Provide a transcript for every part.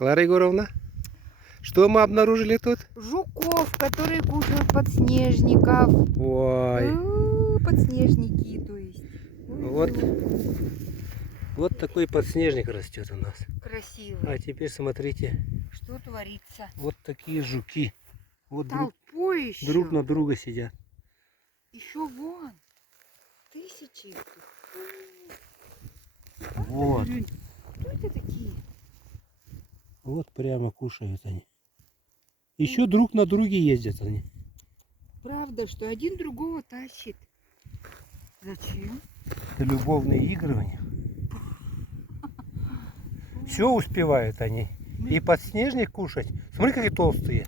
Клара Егоровна, что мы обнаружили тут? Жуков, которые кушают подснежников. Ой, Подснежники, то есть. вот, вот такой подснежник растет у нас. Красивый. А теперь смотрите, Что творится? вот такие жуки. Вот Толпой еще. друг на друга сидят. Еще вон. Тысячи. Вот, Кто это такие? вот прямо кушают они. Еще друг на друге ездят они. Правда, что один другого тащит. Зачем? Это любовные игры у них. Все успевают они. И подснежник кушать. Смотри, какие толстые.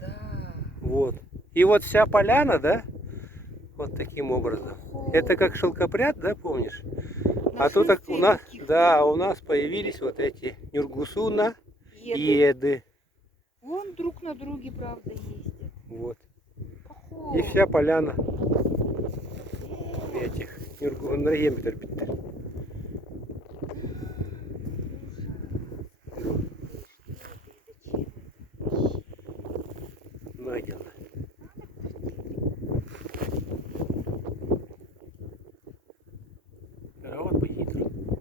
Да. Вот. И вот вся поляна, да? Вот таким образом. Это как шелкопряд, да, помнишь? А тут так у нас, да, у нас появились вот эти нюргусуна и еды. Вон друг на друге, правда, ездят. Вот. Похоже. И вся поляна этих нюргусуна. Надела. А вот по хитрому.